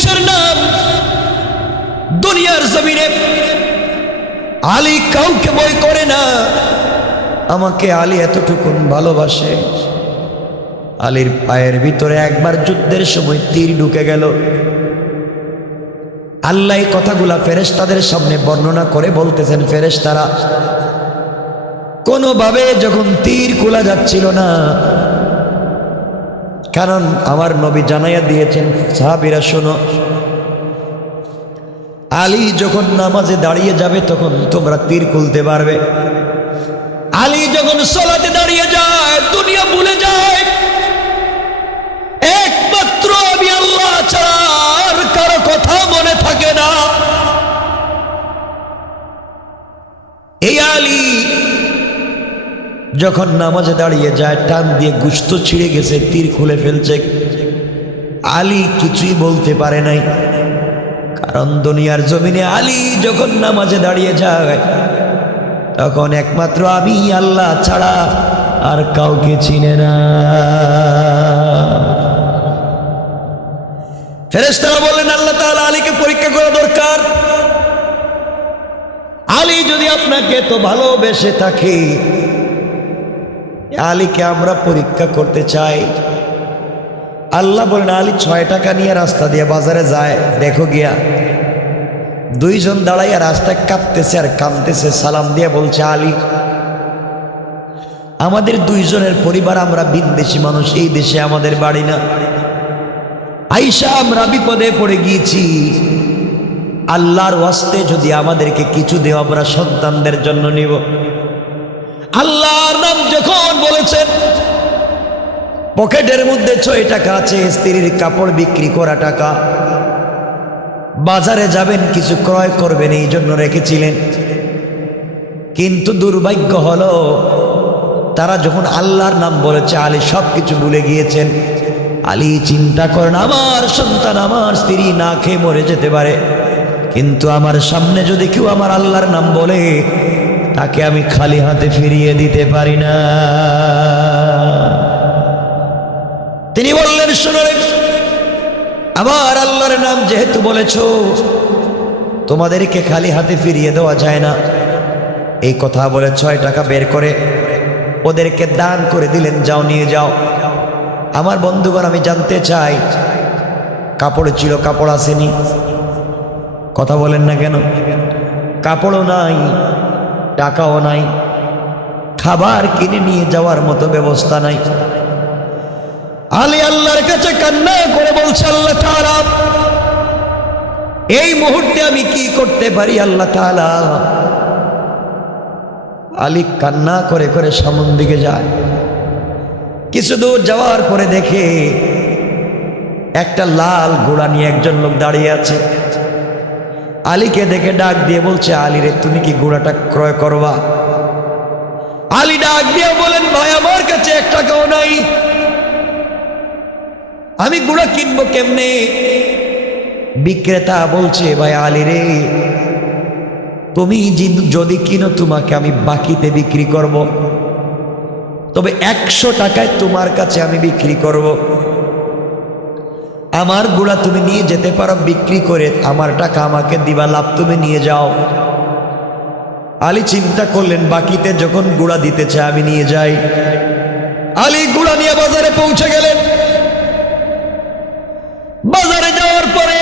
পুরুষের নাম দুনিয়ার জমিনে আলী কাউকে ভয় করে না। আমাকে আলী এতটুকুন ভালোবাসে, আলীর পায়ের ভিতরে একবার যুদ্ধের সময় তীর ঢুকে গেল। আল্লাহ এই কথাগুলা ফেরেশতাদের সামনে বর্ণনা করে বলতেছেন, ফেরেশতারা কোনোভাবে যখন তীর খোলা যাচ্ছিল না, কারণ আমার নবী জানাইয়া দিয়েছেন, সাহাবীরা শোনো, আলী যখন নামাজে দাঁড়িয়ে যাবে তখন তোমরা তীর খুলতে পারবে। আলী যখন সালাতে দাঁড়িয়ে যায় দুনিয়া ভুলে যায়, একমাত্র আমি আল্লাহ ছাড়া আর কারো কথা মনে থাকে না। এই আলী যখন নামাজে দাঁড়িয়ে যায় টান দিয়ে গোশত ছিঁড়ে গেছে, তীর খুলে ফেলছে, আলী কিছুই বলতে পারে নাই, কারণ দুনিয়ার জমিনে আলী যখন নামাজে দাঁড়িয়ে যায় তখন একমাত্র আমি আল্লাহ ছাড়া আর কাউকে চিনে না। ফেরেশতারা বললেন, আল্লাহ তাআলা আলীকে পরীক্ষা করা দরকার। আলী যদি আপনাকে তো ভালোবেসে থাকে, আলীকে আমরা পরীক্ষা করতে চাই। আল্লাহ বলেন, আলী 6 টাকা নিয়ে রাস্তা দিয়ে বাজারে যায়, দেখো গিয়া দুইজন দাঁড়াইয়া রাস্তায় কাঁপতেছে আর কাঁদতেছে, সালাম দিয়ে বলছে, আলী আমাদের দুইজনের পরিবার, আমরা বিদেশি মানুষ, এই দেশে আমাদের বাড়ি না, আইসা আমরা বিপদে পড়ে গিয়েছি, আল্লাহর ওয়াস্তে যদি আমাদেরকে কিছু দেও আমরা সন্তানদের জন্য নিব। আল্লাহর নাম যখন বলেছেন, পকেটের মধ্যে 6 টাকা আছে, স্ত্রীর কাপড় বিক্রি করা টাকা, বাজারে যাবেন কিছু ক্রয় করবেন এই জন্য রেখেছিলেন। কিন্তু দুর্ভাগ্য হলো তারা যখন আল্লাহর নাম বলেছে, আলী সব কিছু ভুলে গিয়েছেন। আলী চিন্তা করেন, আমার সন্তান আমার স্ত্রী না খেয়ে মরে যেতে পারে, কিন্তু আমার সামনে যদি কেউ আমার আল্লাহর নাম বলে তাকে আমি খালি হাতে ফিরিয়ে দিতে পারি না। তিনি বললেন, শুনো রে, আমার আল্লাহর নাম যেহেতু বলেছো, তোমাদেরকে খালি হাতে ফিরিয়ে দেওয়া যায় না। এই কথা বলে 6 টাকা বের করে ওদেরকে দান করে দিলেন, যাও নিয়ে যাও। আমার বন্ধুগণ, আমি জানতে চাই, কাপড় ছিল, কাপড় আসেনি? কথা বলেন না কেন? কাপড়ও নাই, টাকাও নাই, খাবার কিনে নিয়ে যাওয়ার মতো ব্যবস্থা নাই। আলী আল্লাহর কাছে কান্না করে বলছে, আল্লাহ তাআলা এই মুহূর্তে আমি কি করতে পারি আল্লাহ তাআলা? আলী কান্না করে করে সামনের দিকে যায়। কিছু দূর যাওয়ার পরে দেখে একটা লাল ঘোড়া নিয়ে একজন লোক দাঁড়িয়ে আছে। আলীকে দেখে ডাক দিয়ে বলছে, আলী রে, তুমি কি ঘোড়াটা ক্রয় করবা? আলী ডাক দিয়ে বলেন, ভাই আমার কাছে 1 টাকাও নাই, আমি ঘোড়া কিনবো কেমনে? বিক্রেতা বলছে, ভাই আলী রে, তুমি যদি কিনো তোমাকে আমি বাকিতে বিক্রি করব, তবে 100 টাকায় তোমার কাছে আমি বিক্রি করব। আমার ঘোড়া তুমি নিয়ে যেতে পারো, বিক্রি করে আমার টাকা আমাকে দিবা, লাভ তুমি নিয়ে যাও। আলী চিন্তা করলেন, বাকিতে যখন ঘোড়া দিতে চায় আমি নিয়ে যাই। আলী ঘোড়া নিয়ে বাজারে পৌঁছে গেলেন। বাজারে যাওয়ার পরে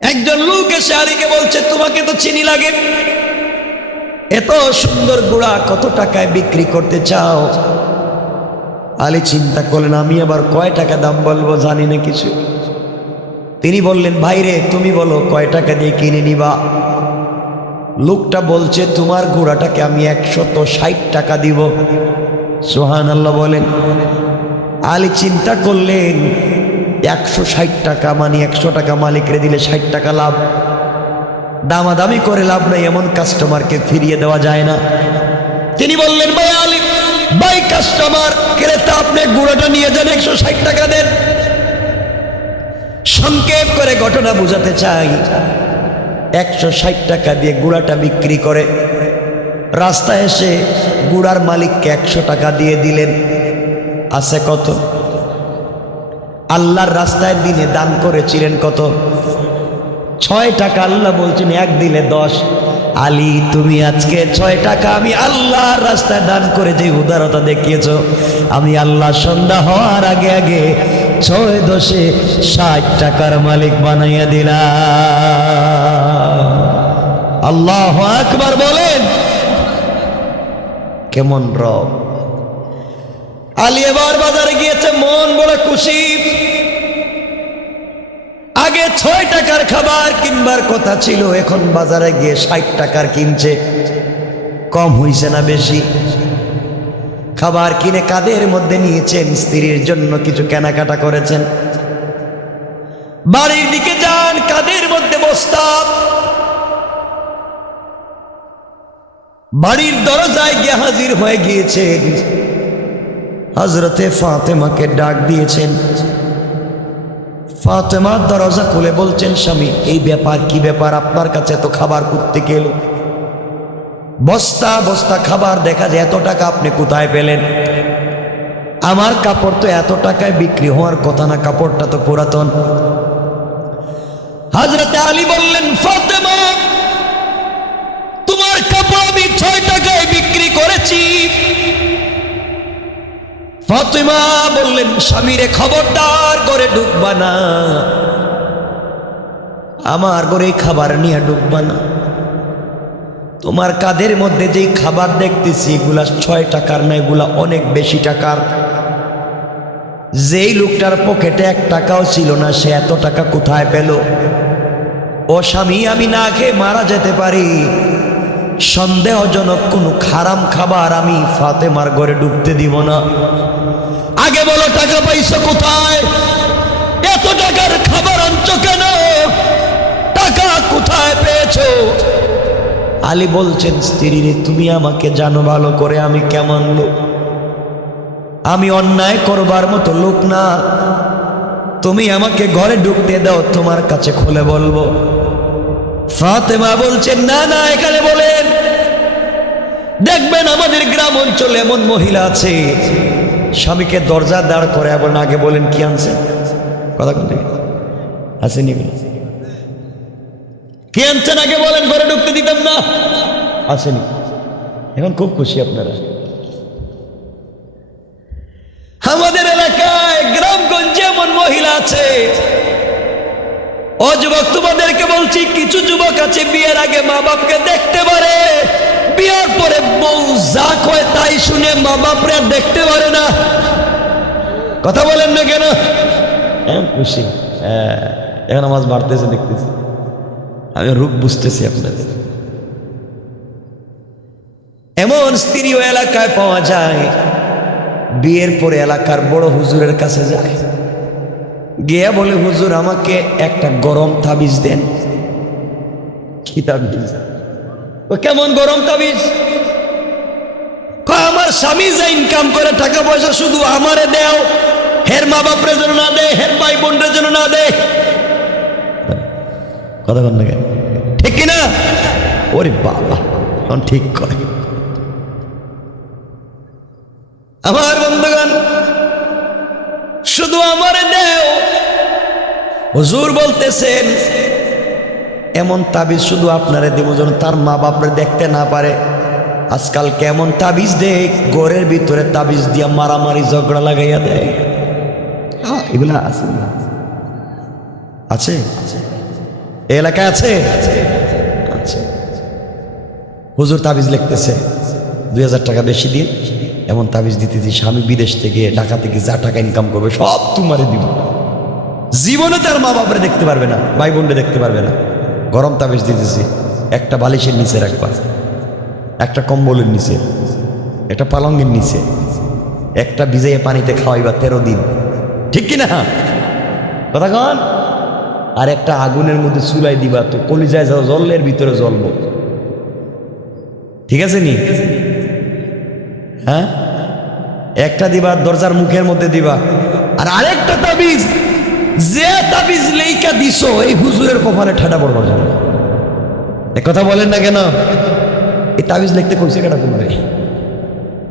একজন লোক এসে আলীকে বলছে, তোমাকে তো চিনি লাগে, এত সুন্দর ঘোড়া কত টাকায় বিক্রি করতে চাও? আলী চিন্তা করলেন, আমি আবার কয় টাকা দাম বলবো জানি না কিছু। তিনি বললেন, ভাই রে, তুমি বলো কয় টাকা দিয়ে কিনে নিবা? লোকটা বলছে, তোমার ঘোড়াটাকে আমি 160 টাকা দিব। সুবহানাল্লাহ বলেন। আলী চিন্তা করলেন, 160 টাকা মানে 100 টাকা মালিকরে দিলে 60 টাকা লাভ, দামাদামি করে লাভ নাই, এমন কাস্টমারকে ফিরিয়ে দেওয়া যায় না। তিনি বললেন, ভাই আলী, ভাই কাস্টমার, ক্রেতা, আপনি ঘোড়াটা নিয়ে যান, 160 টাকা দেন। সংক্ষেপ করে ঘটনা বোঝাতে চাই, 160 টাকা দিয়ে ঘোড়াটা বিক্রি করে রাস্তায় এসে ঘোড়ার মালিককে 100 টাকা দিয়ে দিলেন। আছে কত? আল্লাহর রাস্তায় দিনে দান করেছিলেন কত? 6 টাকা। আল্লাহ বলছেন 1 দিলে 10। আলী তুমি আজকে 6 টাকা আমি আল্লাহর রাস্তায় দান করে যে উদারতা দেখিয়েছ, আমি আল্লাহ সন্ধ্যা হওয়ার আগে আগে 6 10 60 টাকার মালিক বানাইয়া দিলাম। আল্লাহু আকবার বলেন। কেমন রব। আলী এবার বাজারে গিয়েছে, মন বড় খুশি। আগে 6 টাকার খাবার কিনবার কথা ছিল, এখন বাজারে গিয়ে 60 টাকার কিনছে। কম হইছে না বেশি? খাবার কিনে কাঁধের মধ্যে নিয়েছেন, স্ত্রীর জন্য কিছু কেনাকাটা করেছেন। বাড়ির দিকে যান, কাঁধের মধ্যে বস্তা। বাড়ির দরজায় গিয়ে হাজির হয়ে গিয়েছেন। হযরতে ফাতেমাকে ডাক দিয়েছেন। ফাতেমা দরজা খুলে বলছেন, স্বামী এই ব্যাপার, কি ব্যাপার? আপনার কাছে তো খাবার করতে গেল, বস্তা বস্তা খাবার, দেখা যায় এত টাকা আপনি কোথায় পেলেন? আমার কাপড় তো এত টাকায় বিক্রি হওয়ার কথা না, কাপড়টা তো পুরাতন। হযরতে আলী বললেন, ফাতেমা তোমার কাপড় আমি 6 টাকায় বিক্রি করেছি। ফাতেমা বললেন, স্বামীরে খবরদার করে ঢুকবা না, আমার ঘরে খাবার নিয়ে ঢুকবা না। তোমার কাঁধের মধ্যে যেই খাবার দেখতেছি এগুলা 6 টাকার না, এগুলা অনেক বেশি টাকার। যেই লোকটার পকেটে 1 টাকাও ছিল না, সে এত টাকা কোথায় পেল? ও স্বামী, আমি না খেয়ে মারা যেতে পারি, সন্দেহজনক কোনো হারাম খাবার আমি ফাতেমার ঘরে ঢুকতে দিব না। আগে বলো টাকা পাইছো কোথায়? এত টাকার খাবার আনছো কেন? টাকা কোথায় পেয়েছো? আলী বলছেন, স্ত্রীরে তুমি আমাকে জানো ভালো করে আমি কেমন লোক। আমি অন্যায় করবার মতো লোক না। তুমি আমাকে ঘরে ঢুকতে দাও, তোমার কাছে খুলে বলবো। ফাতেমা বলছেন, না না, এখানে বলেন। দেখবেন আমাদের গ্রাম অঞ্চলে এমন মহিলা আছে, স্বামীকে দরজা দাঁড় করে বলেন, আগে বলেন কি আনছেন, কথা কোন থেকে আসেনি, কি আনছেন আগে বলেন, ঘরে ঢুকতে দিতাম না। আসেনি, এখন খুব খুশি আপনারা। আমাদের এলাকায় গ্রামগঞ্জে এমন মহিলা আছে। ও যুবক, তোমাদেরকে বলছি, কিছু যুবক আছে বিয়ের আগে মা বাপকে দেখতে পারে, বিয়ের পরে বউ যা কয় তাই শুনে মা বাপরা দেখতে পারে না। কথা বলেন না কেন? খুশি, এখন আওয়াজ বাড়তেছে, দেখতেছি, আমি রূপ বুঝতেছি আপনাদের। এমন স্ত্রীও এলাকায় পাওয়া যায়, বিয়ের পরে এলাকার বড় হুজুরের কাছে যায়, গিয়ে বলে, হুজুর আমাকে একটা গরম তাবিজ দেন। কি তাবিজ? ও কেমন গরম তাবিজ? আমার স্বামী যা ইনকাম করে টাকা পয়সা শুধু আমারে দেও, হের মা বাপরে যেন না দে, হের ভাই বোনরে যেন না দে। কথা বল না, ঠিক কিনা? ওরে বাবা, ঠিক কয়। আমার বন্ধুগণ, শুধু আমারে দেও। হুজুর বলতেছেন, এমন তাবিজ শুধু আপনারে দেব যেন তার মা বাপরে দেখতে না পারে। আজকাল কেমন তাবিজ দেয়, ঘরের ভিতরে তাবিজ দিয়া মারামারি ঝগড়া লাগাইয়া দেয়। এগুলা আছে না? আছে, এলাকায় আছে। আচ্ছা, হুজুর তাবিজ লিখতেছে, 2000 টাকা বেশি দিয়ে এমন তাবিজ দিতেছি, স্বামী বিদেশ থেকে ঢাকা থেকে যা টাকা ইনকাম করবে সব তোমারে দিব, জীবনে তার মা বাপরে দেখতে পারবে না, ভাই বোনরে দেখতে পারবে না। গরম তাবিজ দিতেছি, একটা বালিশের নিচে রাখবা, একটা কম্বলের নিচে, একটা পালঙ্গের নিচে, একটা ভিজাইয়ে পানিতে খাওয়াইবা 13 দিন, ঠিক কিনা? কথা কন। আর একটা আগুনের মধ্যে চুলাই দিবা, তো কলিজায় জলের ভিতরে জ্বলবো, ঠিক আছে নি? হ্যাঁ, একটা দিবা দরজার মুখের মধ্যে দিবা। আর আরেকটা তাবিজ, যে তাবিজ লেইকা দিছো এই হুজুরের কপালে ঠাডা পড়বার জন্য। কথা বলেন না কেন? এই তাবিজ লিখতে কইছে কেটা করবে?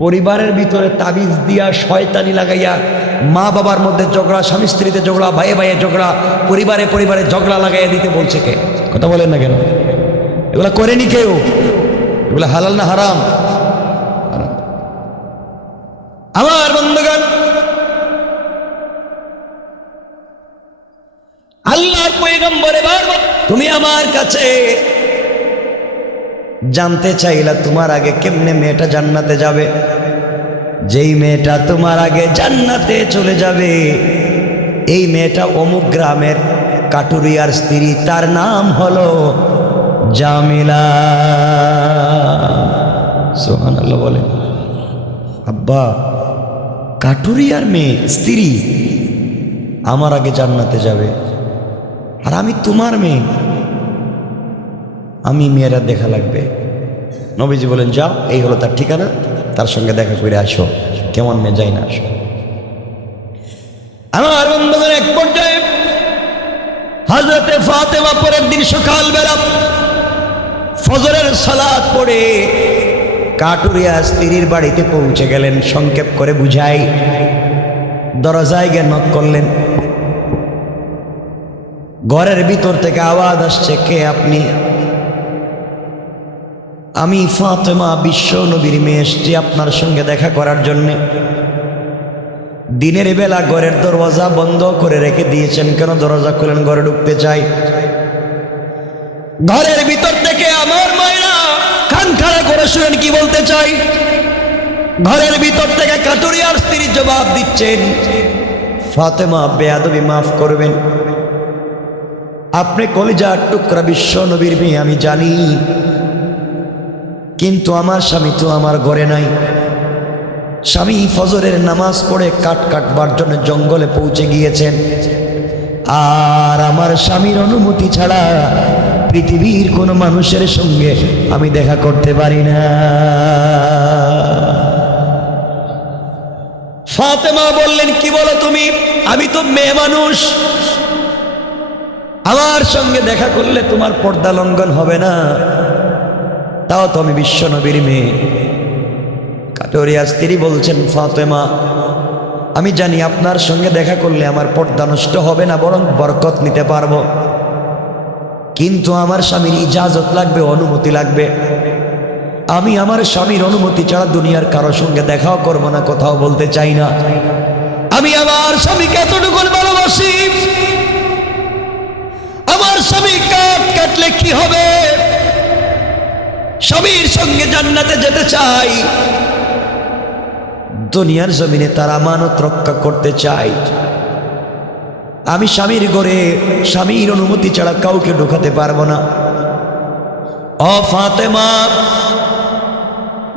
পরিবারের ভিতরে তাবিজ দিয়া শয়তানি লাগাইয়া মা বাবার মধ্যে ঝগড়া, স্বামী স্ত্রীতে ঝগড়া, ভাইয়ে ভাইয়ে ঝগড়া, পরিবারে পরিবারে ঝগড়া লাগাইয়া দিতে বলছে কে? কথা বলেন না কেন? এগুলা করেনি কেউ? এগুলা হালাল না হারাম? আমার বন্ধুগণ, আল্লাহর পয়গম্বর বারবার তুমি আমার কাছে জানতে চাইলা তোমার আগে কেমনে মেয়েটা জান্নাতে যাবে। যেই মেয়েটা তোমার আগে জান্নাতে চলে যাবে এই মেয়েটা অমুক গ্রামের কাটুরিয়ার স্ত্রী, তার নাম হলো জামিলা। সুবহানাল্লাহ বলে। আব্বা, কাটুরিয়ার মেয়ে স্ত্রী আমার আগে জান্নাতে যাবে, আর আমি তোমার মেয়ে, আমি মেয়েরা দেখা লাগবে। নবীজি বলেন যাও, এই হলো তার ঠিকানা, তার সঙ্গে দেখা করে আসো। কেমন মেয়ে, যাই না আসো। আমার বন্ধুদের এক পর্যায়ে হযরতে ফাতেমা পরের দিন সকালবেলা ফজরের সালাত পড়ে কাটুরিয়া স্ত্রীর বাড়িতে পৌঁছে গেলেন। সংক্ষেপ করে বুঝাই, দরজায় গিয়ে নক করলেন। ঘরের ভিতর থেকে আওয়াজ আসছে, কে আপনি? আমি ফাতেমা, বিশ্ব নবীর মেয়ে, এসেছি আপনার সঙ্গে দেখা করার জন্যে। দিনের বেলা ঘরের দরজা বন্ধ করে রেখে দিয়েছেন কেন? দরজা খুলেন, ঘরে ঢুকতে চাই। ঘরের ভিতর থেকে আমার মায়েরা কান খাড়া করে শুনেন কি বলতে চাই। ঘরের ভিতর থেকে কাটুরিয়ার স্ত্রী জবাব দিচ্ছেন, ফাতেমা বেয়াদবি মাফ করবেন, আপনি কলিজার টুকরা বিশ্ব নবীর মেয়ে আমি জানি, কিন্তু আমার স্বামী তো আমার ঘরে নাই। স্বামী ফজরের নামাজ পড়ে কাঠ কাটবার জন্য জঙ্গলে পৌঁছে গিয়েছেন, আর আমার স্বামীর অনুমতি ছাড়া পৃথিবীর কোনো মানুষের সঙ্গে আমি দেখা করতে পারি না। ফাতেমা বললেন, কি বলো তুমি? আমি তো মেয়ে মানুষ, আমার সঙ্গে দেখা করলে তোমার পর্দা লঙ্ঘন হবে না, তাও তো আমি বিশ্ব নবীর মেয়ে। কাটুরিয়ার স্ত্রী বলছেন, ফাতেমা আমি জানি আপনার সঙ্গে দেখা করলে আমার পর্দা নষ্ট হবে না, বরং বরকত নিতে পারবো, কিন্তু আমার স্বামীর ইজাজত লাগবে, অনুমতি লাগবে। আমি আমার স্বামীর অনুমতি ছাড়া দুনিয়ার কারো সঙ্গে দেখাও করবো না, কোথাও বলতে চাই না। আমি আমার স্বামীকে এতটুকু ভালোবাসি, আমার স্বামী কাঠ কাটলে কি হবে? স্বামীর সঙ্গে জান্নাতে যেতে চাই, দুনিয়ার জমিনে তার আমানত রক্ষা করতে চাই। আমি স্বামীর ঘরে স্বামীর অনুমতি ছাড়া কাউকে ঢোকাতে পারবো না। ও ফাতেমা,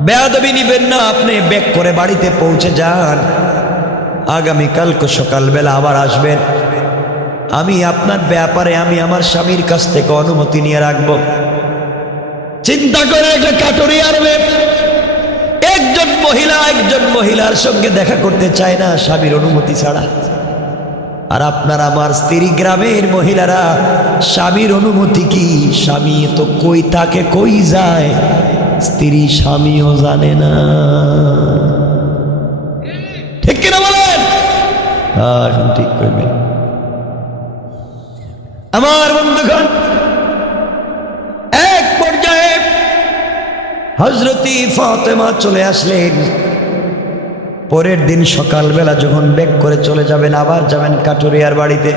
বেয়াদবি নিবেন না, আপনি ব্যাক করে বাড়িতে পৌঁছে যান, আগামীকালকে সকালবেলা আবার আসবেন। আমি আপনার ব্যাপারে আমি আমার স্বামীর কাছ থেকে অনুমতি নিয়ে রাখবো। চিন্তা করে একটা কাটুরিয়ার মেয়ে, একজন মহিলার সঙ্গে দেখা করতে চায় না স্বামীর অনুমতি ছাড়া, আর আপনার আমার স্ত্রী গ্রামের মহিলারা স্বামীর অনুমতি কি, স্বামী তো কই থাকে কই যায় স্ত্রী স্বামীও জানে না। ঠিক কিনা বলেন? ঠিক করবেন। আমার বন্ধুগণ, এক পর্যায়ে হযরতি ফাতেমা চলে আসলেন। পরের দিন সকালবেলা যখন ব্যাক করে চলে যাবেন, আবার যাবেন কাটুরিয়ার বাড়িতে,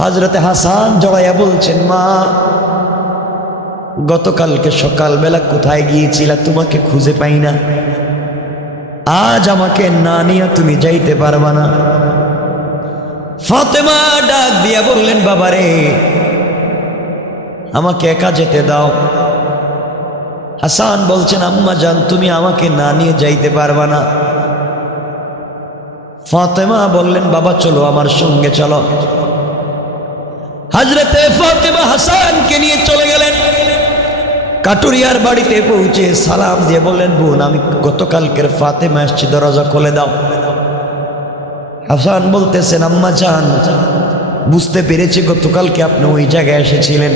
হযরতে হাসান জড়াইয়া বলছেন, মা গতকালকে সকালবেলা কোথায় গিয়েছিলা? তোমাকে খুঁজে পাই না, আজ আমাকে না নিয়ে তুমি যাইতে পারবা না। ফাতেমা ডাক দিয়া বললেন, বাবারে আমাকে একা যেতে দাও। হাসান বলছেন, আম্মা জান তুমি আমাকে না নিয়ে যাইতে পারবা না। ফাতেমা বললেন, বাবা চলো আমার সঙ্গে চলো। হযরতে ফাতেমা হাসানকে নিয়ে চলে গেলেন। কাটুরিয়ার বাড়িতে পৌঁছে সালাম দিয়ে বললেন, বোন আমি গতকালকের ফাতেমা এসেছি, দরজা খুলে দাও। হাসান বলতেছেন, আম্মা জান বুঝতে পেরেছি গতকালকে আপনি ওই জায়গায় এসেছিলেন,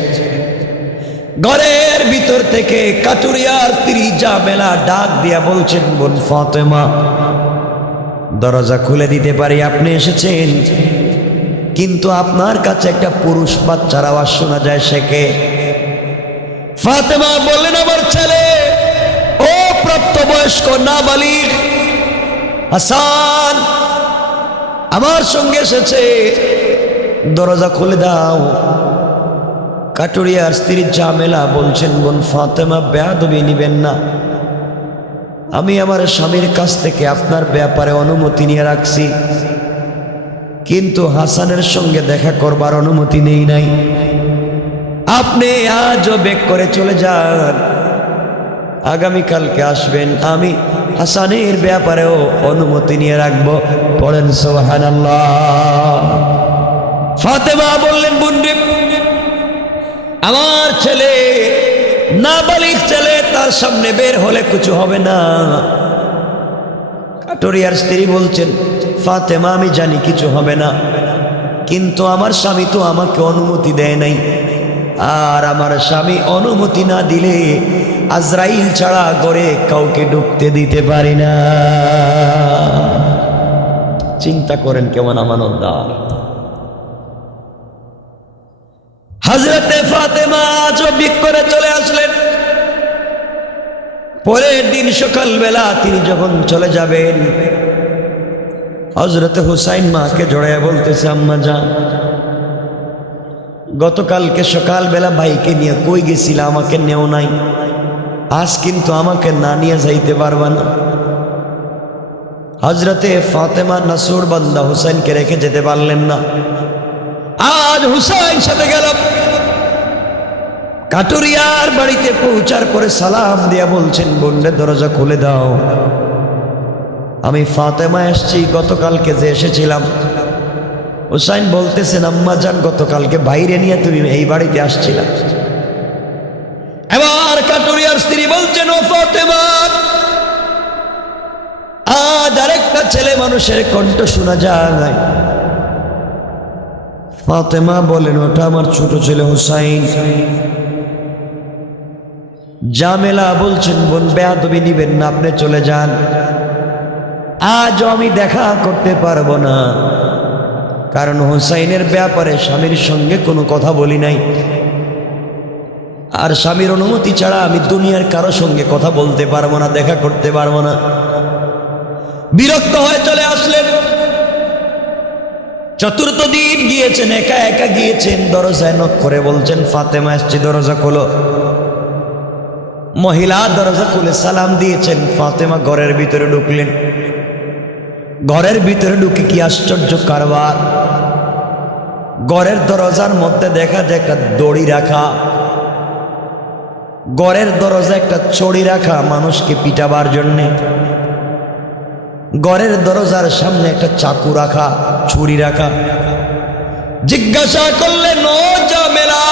ঘরের ভিতর থেকে কাটুরিয়ার স্ত্রী জামেলা ডাক দিয়া বলছেন, বোন ফাতেমা, দরজা খুলে দিতে পারি, আপনি এসেছেন, কিন্তু আপনার কাছে একটা পুরুষ বাচ্চার আওয়াজ শোনা যায়, সে কে? ফাতেমা বললেন, আমার ছেলে, ও প্রাপ্তবয়স্ক নাবালিগ হাসান আমার সঙ্গে এসেছে, দরজা খুলে দাও। কাটুরিয়ার স্ত্রী জামেলা বলছেন, বোন ফাতেমা, বেয়াদবি নিবেন না, আমি আমার স্বামীর কাছ থেকে আপনার ব্যাপারে অনুমতি নিয়ে রাখছি, কিন্তু হাসানের সঙ্গে দেখা করবার অনুমতি নেই নাই। আপনি আজও বেক করে চলে যান, আগামীকালকে আসবেন, আমি হাসানের ব্যাপারেও অনুমতি নিয়ে রাখবো। পড়েন সুবহানাল্লাহ। ফাতেমা বললেন, বোনরে, আমার ছেলে নাবালিগ ছেলে, তার সামনে বের হলে কিছু হবে না। কাটুরিয়ার স্ত্রী বলছেন, ফাতেমা, আমি জানি কিছু হবে না, কিন্তু আমার স্বামী তো আমাকে অনুমতি দেয় নাই, আর আমার স্বামী অনুমতি না দিলে আজরাইল ছাড়া ঘরে কাউকে ঢুকতে দিতে পারি না। চিন্তা করেন কেমন আমানতদার। হযরতে ফাতেমা চব্বিক করে চলে আসলেন। পরের দিন সকালবেলা তিনি যখন চলে যাবেন, হযরতে হুসাইন মাকে জড়াইয়া বলতেছে, আম্মা জান, গতকালকে সকালবেলা ভাইকে নিয়ে কই গেছিলা, আমাকে নেও নাই, আজ কিন্তু আমাকে না নিয়ে যাইতে পারবা না। হযরতে ফাতেমা নাসুর বান্দা হুসাইনকে রেখে যেতে পারলেন না। আজ হুসাইন সাথে গেল। কাটুরিয়ার বাড়িতে পৌঁছার পরে সালাম দিয়া বলছেন, বোনরে, দরজা খুলে দাও, আমি ফাতেমা এসছি, গতকালকে যে এসেছিলাম। হুসাইন বলতেছেন, আম্মা জান, গতকালকে বাইরে নিয়ে তুমি এই বাড়িতে আসছিলাম। এবার কাটুরিয়ার স্ত্রী বলছেন, ও ফাতেমা, আজ আরেকটা ছেলে মানুষের কণ্ঠ শোনা যায়। ফাতেমা বলেন, ওটা আমার ছোট ছেলে হুসাইন। জামেলা বলছেন, বোন, বেয়াদবি নিবেন না, আপনি চলে যান, আজও আমি দেখা করতে পারবো না, কারণ হুসাইনের ব্যাপারে স্বামীর সঙ্গে কোনো কথা বলি নাই, আর স্বামীর অনুমতি ছাড়া আমি দুনিয়ার কারো সঙ্গে কথা বলতে পারবো না, দেখা করতে পারবো না। বিরক্ত হয়ে চলে আসলেন। চতুর্থ দিন গিয়েছেন, একা একা গিয়েছেন, দরজায় নক করে বলছেন, ফাতেমা এসছি, দরজা খোলো। মহিলা দরজা খুলে সালাম দিয়েছেন। ফাতেমা ঘরের ভিতরে ঢুকলেন। ঘরের ভিতরে ঢুকে কি আশ্চর্য কারবার! ঘরের দরজার মধ্যে দেখা যায় একটা দড়ি রাখা, ঘরের দরজা একটা ছড়ি রাখা মানুষকে পিটাবার জন্যে। ঘরের দরজার সামনে একটা চাকু রাখা, ছুরি রাখা। জিজ্ঞাসা করলেন, ও জামেলা,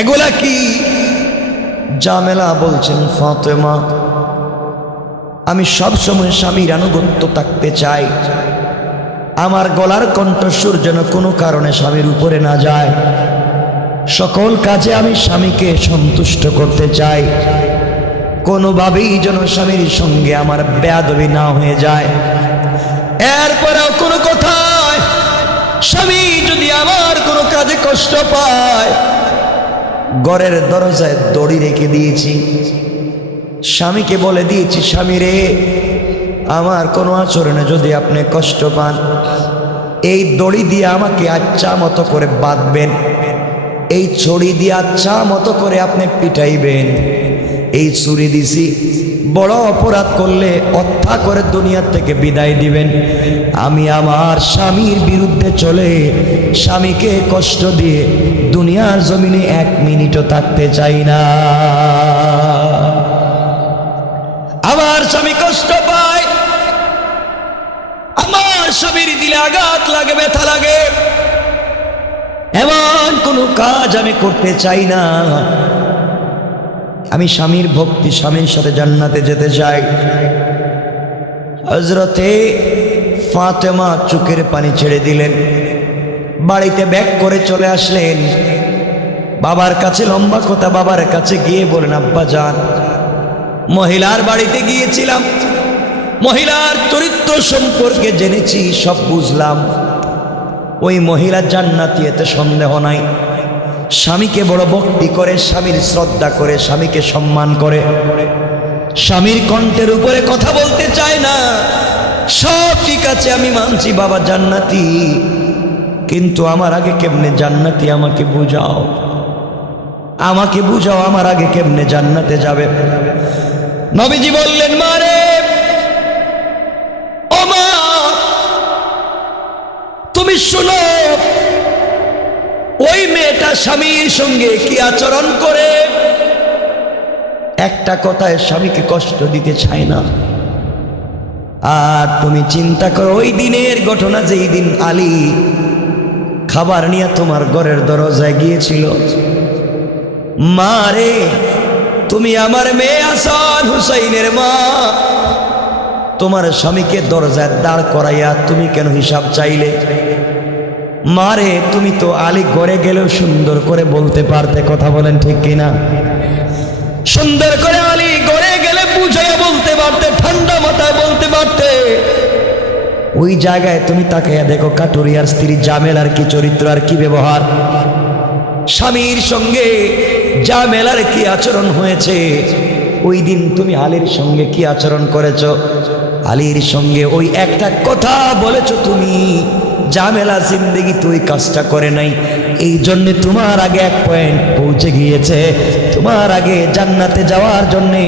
এগুলা কি? জামেলা বলছেন, ফাতেমা, আমি সব সময় স্বামীর আনুগত্য থাকতে চাই, আমার গলার কণ্ঠস্বর যেন কোনো কারণে স্বামীর উপরে না যায়, সকল কাজে আমি স্বামীকে সন্তুষ্ট করতে চাই, কোনোভাবেই যেন স্বামীর সঙ্গে আমার বেয়াদবি না হয়ে যায়। এরপরেও কোনো কথায় স্বামী যদি আমার কোনো কাজে কষ্ট পায়, ঘরের দরজায় দড়ি রেখে দিয়েছি, স্বামীকে বলে দিয়েছি, স্বামী রে, আমার কোনো আচরণে যদি আপনি কষ্ট পান, এই দড়ি দিয়ে আমাকে আচ্ছা মতো করে বাঁধবেন, এই ছড়ি দিয়ে আচ্ছা মতো করে আপনি পিটাইবেন। এই ছুরি দিছি, বড় অপরাধ করলে হত্যা করে দুনিয়া থেকে বিদায় দিবেন। আমি আমার স্বামীর বিরুদ্ধে চলে স্বামীকে কষ্ট দিয়ে দুনিয়ার জমিনে এক মিনিটও থাকতে চাই না। আমার স্বামী কষ্ট পায়, আমার স্বামীর দিলে আঘাত লাগে, ব্যথা লাগে, এমন কোনো কাজ আমি করতে চাই না। আমি স্বামীর ভক্তি, স্বামীর সাথে জান্নাতে যেতে চাই। হযরতে ফাতেমা চোখের পানি ছেড়ে দিলেন, বাড়িতে ব্যাক করে চলে আসলেন। বাবার কাছে লম্বা কথা, বাবার কাছে গিয়ে বলেন, আব্বা জান, মহিলার বাড়িতে গিয়েছিলাম, মহিলার চরিত্র সম্পর্কে জেনেছি, সব বুঝলাম। ওই মহিলা জান্নাতি, এতে সন্দেহ নাই। স্বামীকে বড় ভক্তি করে, স্বামীর শ্রদ্ধা করে, স্বামীকে সম্মান করে, স্বামীর কণ্ঠের উপরে কথা বলতে চায় না। সব ঠিক আছে, আমি মানছি বাবা জান্নাতি, কিন্তু আমার আগে কেমনে জান্নাতি আমাকে বুঝাও, আমাকে বুঝাও, আমার আগে কেমনে জান্নাতে যাবে। নবীজি বললেন, মারে ও মা, তুমি শুনো ওই মেয়েটা স্বামীর সঙ্গে কি আচরণ করে। একটা কথায় স্বামীকে কষ্ট দিতে চায় না। আর তুমি চিন্তা করো ওই দিনের ঘটনা, যেই দিন আলী খাবার নিয়ে তোমার ঘরের দরজায় গিয়েছিল। মা রে, তুমি আমার মেয়ে হাসান হুসাইনের মা, তোমার স্বামীকে দরজায় দাঁড় করাইয়া তুমি কেন হিসাব চাইলে? মারে, তুমি তো আলী ঘরে গেলেও সুন্দর করে বলতে পারতে, কথা বলেন ঠিক কিনা? সুন্দর করে আলী ঘরে গেলে বুঝাইয়া বলতে পারতে, ঠান্ডা মাথায় বলতে পারতে। ওই জায়গায় তুমি তাকাইয়া দেখো কাটুরিয়ার স্ত্রী জামেলার কি চরিত্র আর কি ব্যবহার, স্বামীর সঙ্গে জামেলার কি আচরণ হয়েছে। ওই দিন তুমি আলীর সঙ্গে কি আচরণ করেছ? আলীর সঙ্গে ওই একটা কথা বলেছ তুমি, জামেলা জিন্দেগি তুই কাজটা করে নাই। এই জন্যে তোমার আগে এক পয়েন্ট পৌঁছে গিয়েছে। তোমার আগে জান্নাতে যাওয়ার জন্যে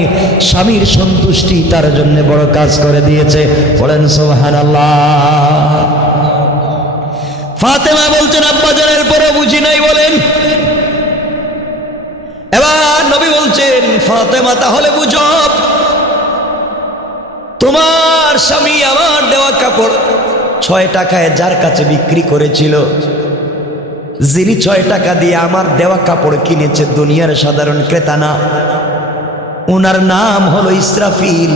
স্বামীর সন্তুষ্টি তার জন্য বড় কাজ করে দিয়েছে। বলেন সুবহানাল্লাহ। ফাতেমা বলছেন, আব্বা জানের পরে বুঝি নাই বলেন। এবার নবী বলছেন, ফাতেমা তাহলে বুঝো, তোমার স্বামী আমার দেওয়া কাপড় 6 টাকায় যার কাছে বিক্রি করেছিল, যিনি 6 টাকা দিয়ে আমার দেওয়া কাপড় কিনেছে, দুনিয়ার সাধারণ ক্রেতা না, ওনার নাম হলো ইসরাফিল।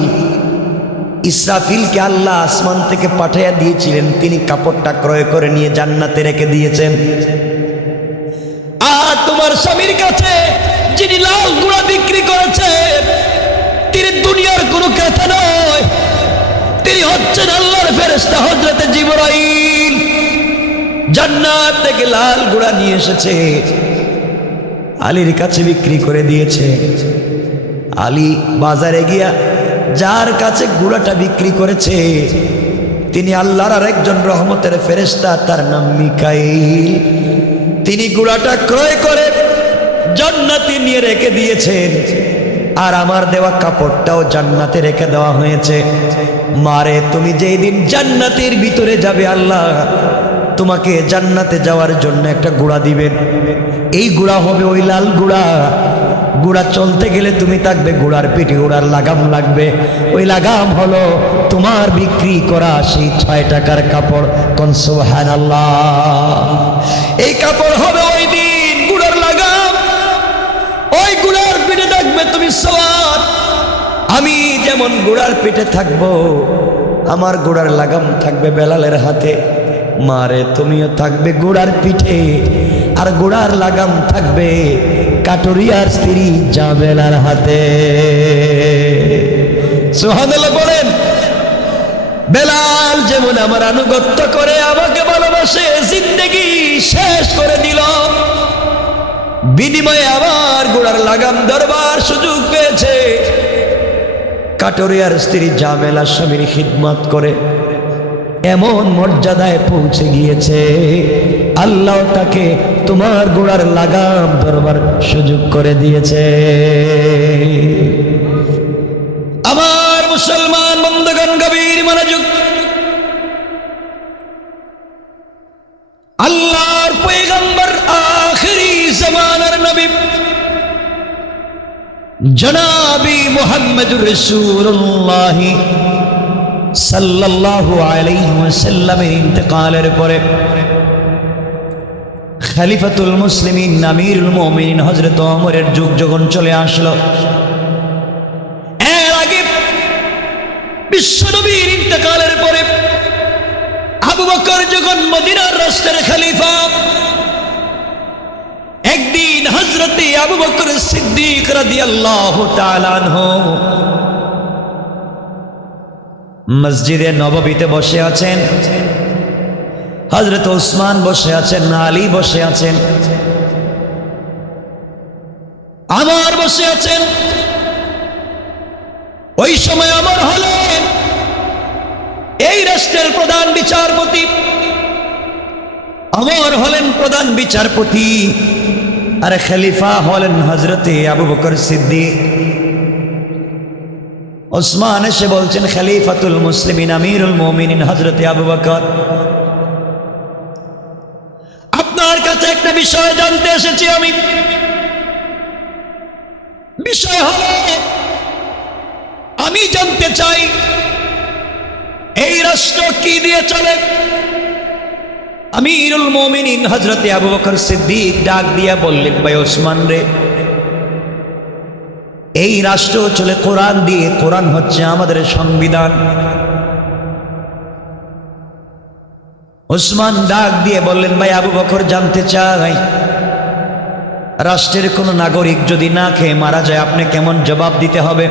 ইসরাফিলকে আল্লাহ আসমান থেকে পাঠাইয়া দিয়েছিলেন, তিনি কাপড়টা ক্রয় করে নিয়ে জান্নাতে রেখে দিয়েছেন। আর তোমার স্বামীর কাছে যিনি লাল গুঁড়া বিক্রি করেছে, তিনি দুনিয়ার কোনো ক্রেতা নয়, তিনি হচ্ছেন আল্লাহর ফেরেশতা হযরতে জিবরাইল। জান্নাত থেকে লাল গুঁড়া নিয়ে এসেছে, আলীর কাছে বিক্রি করে দিয়েছে। আলী বাজারে গিয়া যার কাছে গুঁড়াটা বিক্রি করেছে, তিনি আল্লাহর আরেকজন রহমতের ফেরেশতা, তার নাম মিকাইল। তিনি গুঁড়াটা ক্রয় করে জান্নাতে নিয়ে রেখে দিয়েছেন। আর আমার দেওয়া কাপড়টাও জান্নাতে রেখে দেওয়া হয়েছে। মারে, তুমি যেই দিন জান্নাতের ভিতরে যাবে, আল্লাহ তোমাকে জান্নাতে যাওয়ার জন্য একটা গুঁড়া দিবেন। এই গুঁড়া হবে ওই লাল গুঁড়া। গুঁড়া চলতে গেলে তুমি থাকবে গুঁড়ার পিঠে, গুঁড়ার লাগাম লাগবে। ওই লাগাম হলো তোমার বিক্রি করা সেই 6 টাকার কাপড়। কোন সুবহানাল্লাহ। এই কাপড় হবে ওই দিন গুঁড়ার লাগাম। ওই গুঁড়ার পিঠে থাকবে তুমি সওয়ার। আমি যেমন গুঁড়ার পিঠে থাকবো, আমার গুঁড়ার লাগাম থাকবে বেলালের হাতে। মারে, তুমিও থাকবে গুঁড়ার পিঠে, আর গুঁড়ার লাগাম থাকবে কাটুরিয়ার স্ত্রী জামেলার হাতে। সুবহানাল্লাহ বলেন। বেলাল যেমন আমার আনুগত্য করে, আমাকে ভালোবাসে, জিন্দেগি শেষ করে দিল, বিনিময়ে আমার গুঁড়ার লাগাম ধরবার সুযোগ পেয়েছে। কাটুরিয়ার স্ত্রী জামেলা স্বামীর খিদমত করে এমন মর্যাদায় পৌঁছে গিয়েছে, আল্লাহ তাকে তোমার গোড়ার লাগাম ধরবার সুযোগ করে দিয়েছে। আমার মুসলমান বন্ধুগণ, গভীর মনোযোগ। আল্লাহর পয়গম্বর, আখিরি জামানার নবী জনাবি মুহাম্মদুর রাসূলুল্লাহ সাল্লাল্লাহু আলাইহি ওয়াসাল্লামের ইন্তেকালের পরে খলিফাতুল মুসলিমিন আমিরুল মুমিনিন হযরত ওমরের যুগ যখন চলে আসলো, এর আগে বিশ্বনবীর ইন্তেকালের পরে আবু বকর যখন মদিনার রাষ্ট্রের খলিফা, একদিন হযরতে আবু বকর সিদ্দিক রাদিয়াল্লাহু তাআলা আনহু মসজিদে নববীতে বসে আছেন, হযরত ওসমান বসে আছেন, আলী বসে আছেন, আমার বসে আছেন। ওই সময় আমার হলেন এই রাষ্ট্রের প্রধান বিচারপতি, আমার হলেন প্রধান বিচারপতি, আর খলিফা হলেন হযরতে আবু বকর সিদ্দিক। ওসমান এসে বলছেন, খলিফাতুল মুসলিমিন আমিরুল মুমিনিন হযরতে আবু বকর, আপনার কাছে একটা বিষয় জানতে এসেছি আমি। বিষয় হলো আমি জানতে চাই এই রাষ্ট্র কি দিয়ে চলে। আমিরুল মুমিনিন হযরতে আবু বকর সিদ্দিক ডাক দিয়া বললেন, ভাই ওসমান রে, এই রাষ্ট্র চলে কোরআন দিয়ে, কোরআন হচ্ছে আমাদের সংবিধান। ওসমান ডাক দিয়ে বললেন, ভাই আবু বকর জানতে চাই, রাষ্ট্রের কোন নাগরিক যদি না খেয়ে মারা যায় আপনি কেমন জবাব দিতে হবে?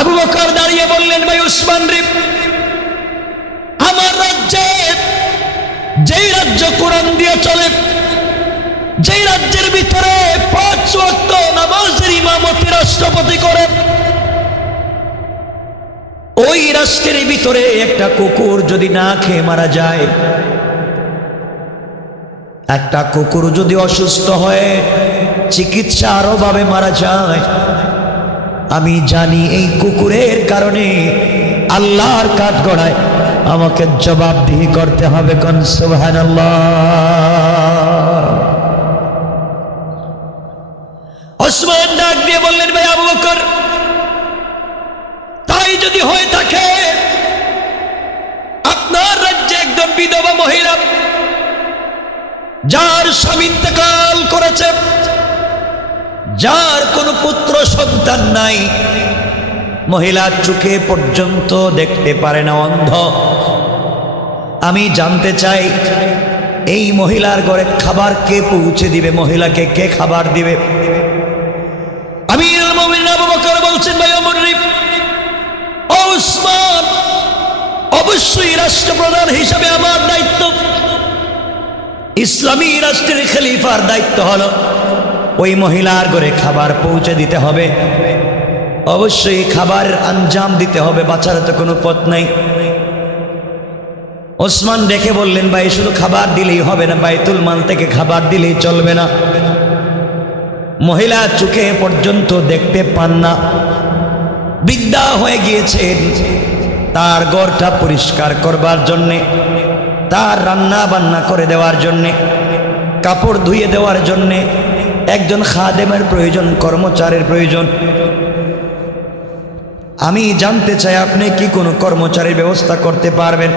আবু বকর দাঁড়িয়ে বললেন, ভাই ওসমান রে, আমার রাজ্যে যেই রাজ্য কোরআন দিয়ে চলে, যেই রাজ্যের ভিতরে 5 ওয়াক্ত নামাজের ইমামতি রাষ্ট্রপতি করে, ওই রাষ্ট্রের ভিতরে একটা কুকুর যদি না খেয়ে মারা যায়, একটা কুকুর যদি অসুস্থ হয়ে চিকিৎসার অভাবে মারা যায়, আমি জানি এই কুকুরের কারণে আল্লাহর কাঠগড়ায় আমাকে জবাবদিহি করতে হবে। কোন সুবহানাল্লাহ। ওসমান ডাক দিয়ে বললেন, ভাই আবু বকর, তাই যদি হয়ে থাকে, আপনার রাজ্যে একজন বিধবা মহিলা যার স্বামী ইন্তেকাল করেছে, যার কোনো পুত্র সন্তান নাই, মহিলা চোখে পর্যন্ত দেখতে পারে না, অন্ধ, আমি জানতে চাই এই মহিলার ঘরে খাবার কে পৌঁছে দিবে, মহিলাকে কে খাবার দিবে? আমিরুল মুমিনিন আবু বকর বলছেন, ভাই ওমর রে, ওসমান, অবশ্যই রাষ্ট্রপ্রধান হিসাবে আমার দায়িত্ব, ইসলামী রাষ্ট্রের খলিফার দায়িত্ব হলো ওই মহিলার ঘরে খাবার পৌঁছে দিতে হবে, অবশ্যই খাবারের আঞ্জাম দিতে হবে, বাঁচার তো কোনো পথ নাই। ওসমান দেখে বললেন, ভাই শুধু খাবার দিলেই হবে না, বাইতুল মাল থেকে খাবার দিলেই চলবে না। মহিলা চোখে পর্যন্ত দেখতে পান না, বৃদ্ধা হয়ে গিয়েছেন, তার ঘরটা পরিষ্কার করবার জন্যে, তার রান্না বান্না করে দেওয়ার জন্যে, কাপড় ধুয়ে দেওয়ার জন্যে একজন খাদেমের প্রয়োজন, কর্মচারীর প্রয়োজন। আমি জানতে চাই আপনি কি কোনো কর্মচারীর ব্যবস্থা করতে পারবেন?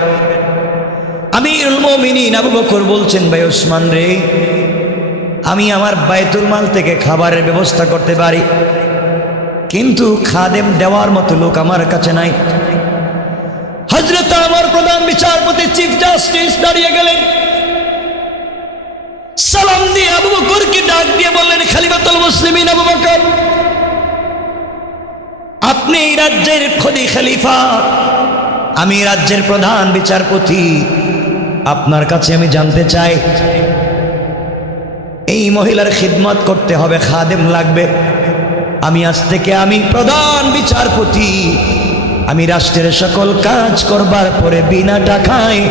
আমিরুল মুমিনিন আবু বকর বলছেন, ভাই ওসমান রে, আমি আমার বাইতুল মাল থেকে খাবারের ব্যবস্থা করতে পারি, কিন্তু খাদেম দেওয়ার মতো লোক আমার কাছে নাই। হযরত আমার প্রধান বিচারপতি চিফ জাস্টিস দাঁড়িয়ে গেলেন, সালাম দিয়ে আবু বকরকে ডাক দিয়ে বললেন, খলিফাতুল মুসলিমিন আবু বকর, আপনি এই রাজ্যের খলিফা, আমি রাজ্যের প্রধান বিচারপতি, আপনার কাছে আমি জানতে চাই, এই মহিলার খিদমত করতে হবে, খাদেম লাগবে। আমি আজ থেকে আমি প্রধান বিচারপতি, আমি রাষ্ট্রের সকল কাজ করবার পরে বিনা টাকায়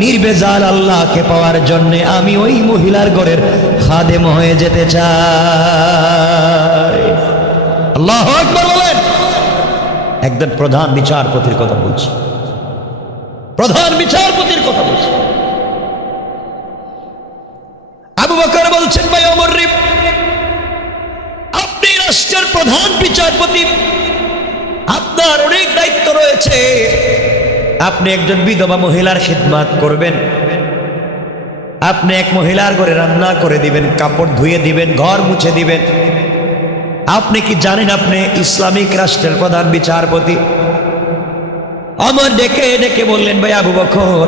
নির্বেজাল আল্লাহকে পাওয়ার জন্য আমি ওই মহিলার ঘরের খাদেম হয়ে যেতে চাই। আল্লাহু আকবার বলেন। একজন প্রধান বিচারপতির কথা বলছি, প্রধান বিচারপতির কথা বলছি। আবু বকর বলছেন, ভাই ওমর রে, আপনি রাষ্ট্রের প্রধান বিচারপতি, আপনার অনেক দায়িত্ব রয়েছে, আপনি একজন বিধবা মহিলার খিদমত করবেন, আপনি এক মহিলার ঘরে রান্না করে দিবেন, কাপড় ধুয়ে দিবেন, ঘর মুছে দিবেন। আপনি কি জানেন আপনি ইসলামিক রাষ্ট্রের প্রধান বিচারপতি? আমার ডেকে ডেকে বললেন, ভাই আবু বকর,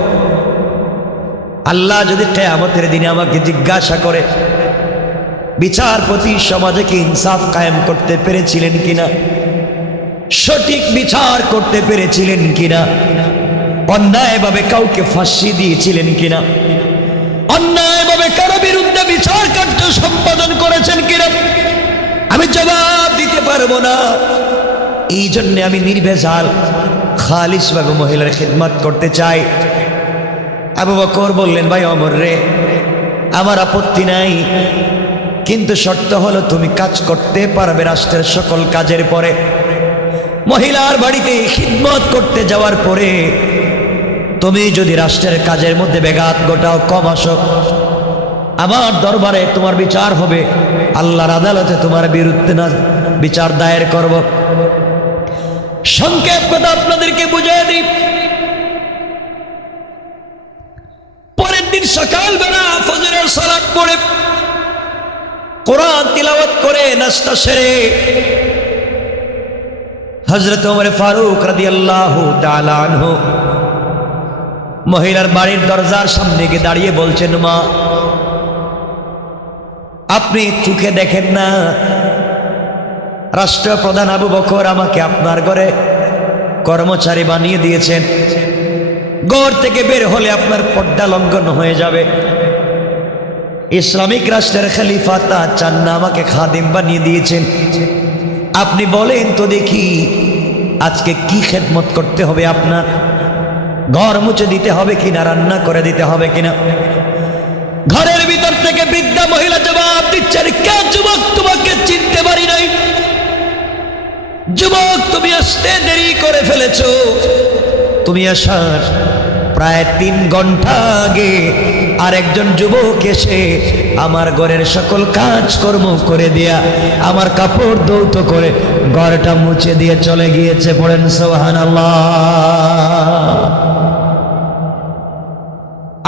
আল্লাহ যদি কিয়ামতের দিনে আমাকে জিজ্ঞাসা করে বিচারপতি সমাজে কি ইনসাফ কায়েম করতে পেরেছিলেন কিনা, সঠিক বিচার করতে পেরেছিলেন কিনা, অন্যায়ভাবে কাউকে ফাঁসি দিয়েছিলেন কিনা, অন্যায়ভাবে কারো বিরুদ্ধে বিচার কার্য সম্পাদন করেছেন কিনা, আমি জবাব দিতে পারবো না। এই জন্য আমি নির্ভেজাল খালিসভাবে মহিলার খিদমত করতে চাই। আবু বকর বললেন, ভাই ওমর রে, আমার আপত্তি নাই, কিন্তু শর্ত হলো তুমি কাজ করতে পারবে রাষ্ট্রের সকল কাজের পরে। মহিলার বাড়িতে খিদমত করতে যাওয়ার পরে তুমি যদি রাষ্ট্রের কাজের মধ্যে ব্যাঘাত ঘটাও, কম আসো, আমার দরবারে তোমার বিচার হবে, আল্লাহর আদালতে তোমার বিরুদ্ধে না বিচার দায়ের করব। সংক্ষেপ কথা আপনাদেরকে বুঝিয়ে দিই। পরের দিন সকালবেলা ফজরের সালাত পড়ে কোরআন তিলাওয়াত করে নাস্তা সেরে হযরত ওমর ফারুক রাদিয়াল্লাহু তাআলা আনহু মহিলার বাড়ির দরজার সামনে গিয়ে দাঁড়িয়ে বলছেন, মা, আপনি চোখে দেখেন না রাষ্ট্রপ্রধান আবু বকর আমাকে আপনার ঘরে কর্মচারী বানিয়ে দিয়েছেন, ঘর থেকে বের হলে আপনার পর্দা লঙ্ঘন হয়ে যাবে। ইসলামিক রাষ্ট্রের খলিফা তা চান না, আমাকে খাদিম বানিয়ে দিয়েছেন। আপনি বলেন তো দেখি আজকে কি খেদমত করতে হবে আপনার? ঘর মুছে দিতে হবে কিনা, রান্না করে দিতে হবে কিনা? ঘরের ভিতর থেকে বৃদ্ধা মহিলা জবাব দিচ্ছেন, কে যুবক, তোমাকে চিনতে পারি নাই। যুবক, তুমি আসতে দেরি করে ফেলেছো, তুমি আসার প্রায় 3 ঘন্টা আগে আরেকজন যুবক এসে আমার ঘরের সকল কাজকর্ম করে দিয়া আমার কাপড় ধৌত করে ঘরটা মুছে দিয়ে চলে গিয়েছে। পড়েন সুবহানাল্লাহ।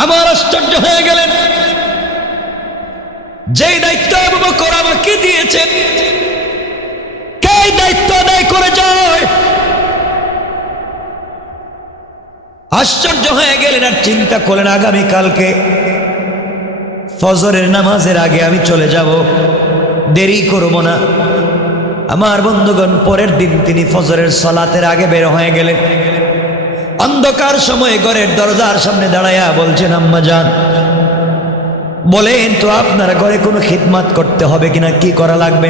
আমার আশ্চর্য হয়ে গেলেন, যেই দায়িত্ব আবু বকর আমাকে দিয়েছেন, কে দায়িত্ব আদায় করে যায়? আশ্চর্য হয়ে গেলেন আর চিন্তা করলেন, আগামীকালকে ফজরের নামাজের আগে আমি চলে যাব, দেরি করব না। আমার বন্ধুগণ, পরের দিন তিনি ফজরের সালাতের আগে বের হয়ে গেলেন। অন্ধকার সময়ে ঘরের দরজার সামনে দাঁড়াইয়া বলছেন, আম্মা জান, বলেন তো আপনার ঘরে কোনো খিদমত করতে হবে কিনা, কি করা লাগবে?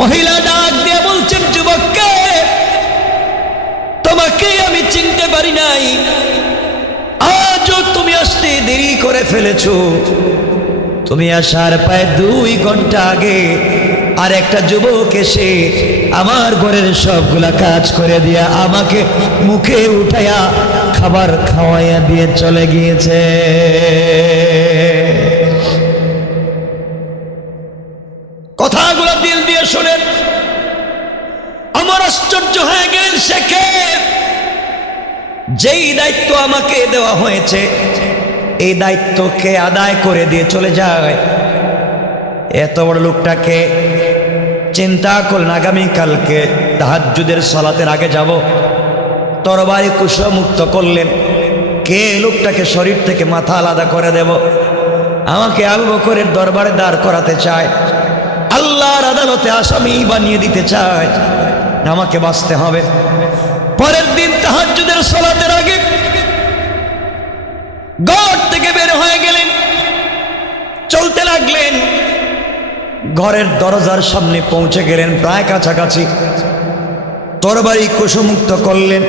মহিলা ডাক দিয়ে বলছেন, যুবককে, তোমাকে আমি চিনতে পারি নাই, আজও তুমি আসতে দেরি করে ফেলেছো। তুমি আসার প্রায় 2 ঘন্টা আগে আর একটা যুবক এসে আমার ঘরের সবগুলা কাজ করে দিয়া আমাকে মুখে উঠাইয়া খাবার খাওয়াইয়া দিয়ে চলে গিয়েছে। কথাগুলো দিল দিয়ে শোনেন। আমার আশ্চর্য হয়ে গেলেন, সে কে? যেই দায়িত্ব আমাকে দেওয়া হয়েছে এই দায়িত্বকে আদায় করে দিয়ে চলে যায়। এত বড় লোকটাকে চিন্তা করলেন, আগামীকালকে তাহাজ্জুদের সালাতের আগে যাব, তরবারি কুশমুক্ত করলেন, কে লোকটাকে শরীর থেকে মাথা আলাদা করে দেব? আমাকে আবু বকরের দরবারে দাঁড় করাতে চায়, আল্লাহর আদালতে আসামি বানিয়ে দিতে চায়, আমাকে বাঁচতে হবে। পরের দিন তাহাজ্জুদের সালাতের আগে ঘর থেকে বের হয়ে গেলেন, চলতে লাগলেন, ঘরের দরজার সামনে পৌঁছে গেলেন, প্রায় কাছাকাছি। তরবারি কুশমুক্ত করলেন,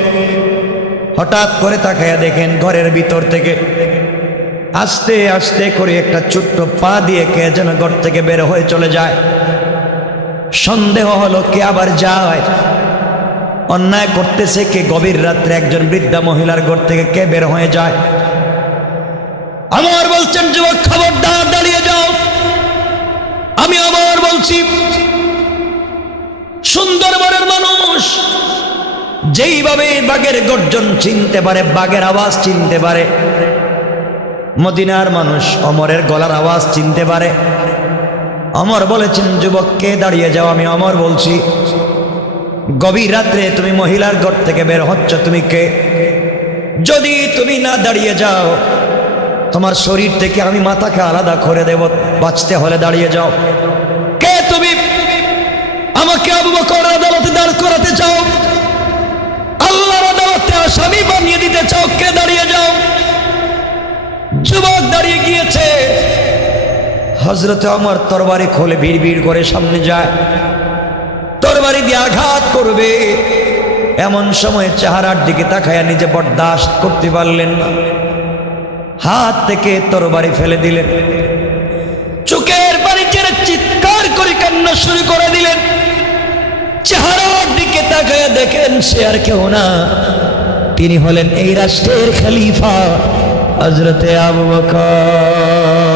হঠাৎ করে তাকাইয়া দেখেন ঘরের ভিতর থেকে আস্তে আস্তে করে একটা ছোট্ট পা দিয়ে কে যেন ঘর থেকে বের হয়ে চলে যায়। সন্দেহ হলো কে আবার যায়, অন্যায় করতেছে কে? গভীর রাত্রে একজন বৃদ্ধা মহিলার ঘর থেকে কে বের হয়ে যায়? আমার বলছেন, যুবক, খবরদার, দাঁড়িয়ে যাও। আমি আবার বলছি, সুন্দরবনের মানুষ যেইভাবে বাঘের গর্জন চিনতে পারে, বাঘের আওয়াজ চিনতে পারে, মদিনার মানুষ ওমরের গলার আওয়াজ চিনতে পারে। ওমর বলেছেন, যুবক, কে? দাঁড়িয়ে যাও। আমি ওমর বলছি, গভীর রাত্রে তুমি মহিলার ঘর থেকে বের হচ্ছ, তুমি কে? যদি তুমি না দাঁড়িয়ে যাও তোমার শরীর থেকে আমি মাথাকে আলাদা করে দেব, বাঁচতে হলে দাঁড়িয়ে যাও। কে তুমি? আমাকে আবু বকর আদালতে দাঁড় করাতে চাও? আল্লাহর আদালতে আসামি বানিয়ে দিতে চাও? কে? দাঁড়িয়ে যাও। যুবক দাঁড়িয়ে গিয়েছে। হযরতে ওমর তরবারি খোলে ভিড় করে সামনে যায়, তরবারি দিয়ে আঘাত করবে। এমন সময় চেহারার দিকে তাকায়া নিজে বরদাস্ত করতে পারলেন না, হাত থেকে তরবারি ফেলে দিলেন, চোখের পানি ছেড়ে চিৎকার করে কান্না শুরু করে দিলেন। চেহারার দিকে তাকায়া দেখেন সে আর কেউ না, তিনি হলেন এই রাষ্ট্রের খলিফা হযরতে আবু বকর।